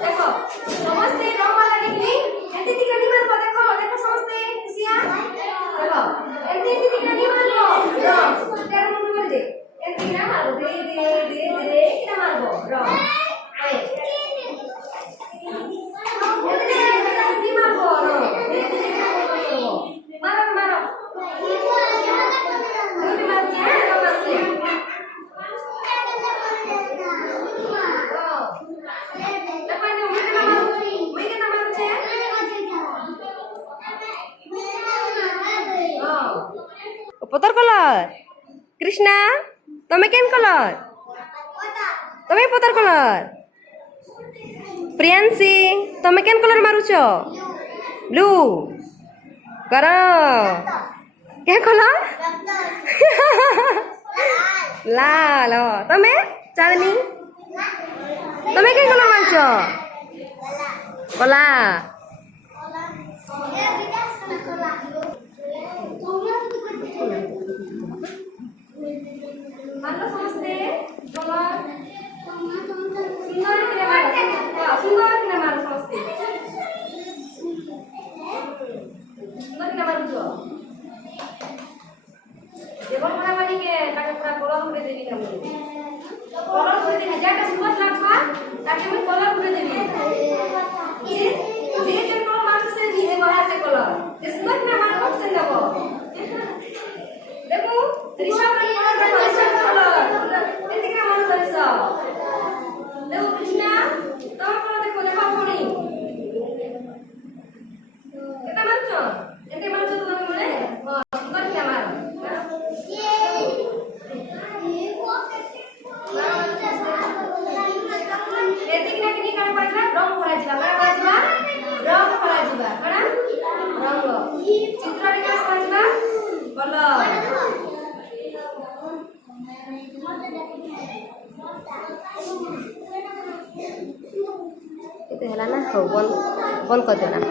देखो समझते रंग वाला देखनी एंटी दिखा नहीं मार देखो देखो समझते खुशियां देखो एंटी दिखा नहीं मार रंग तेरे मुंह में दे एंटी ना मारो धीरे धीरे धीरे धीरे ना मारो रंग Putar color. Krishna, tome ken color? Tome putar color. Priyansi, tome ken color marucho? Blue. Karo. Ken color? Lal. Tome? Chalani? Tome ken color marucho? Kola. Mana समझते कलर सुंदर किने मारो समझते सुंदर किने मारो जो देवर बड़ा वाली के ताके पूरा कलर उड़े देवी हम कलर उड़े देवी जाके सुंदर लगवा ताके मैं कलर उड़े देवी जे जे जन कलर मारो से जी वहां से कलर जे सुंदर किने मारो से लगो देखो त्रिशा का itu helana bon kon ko dona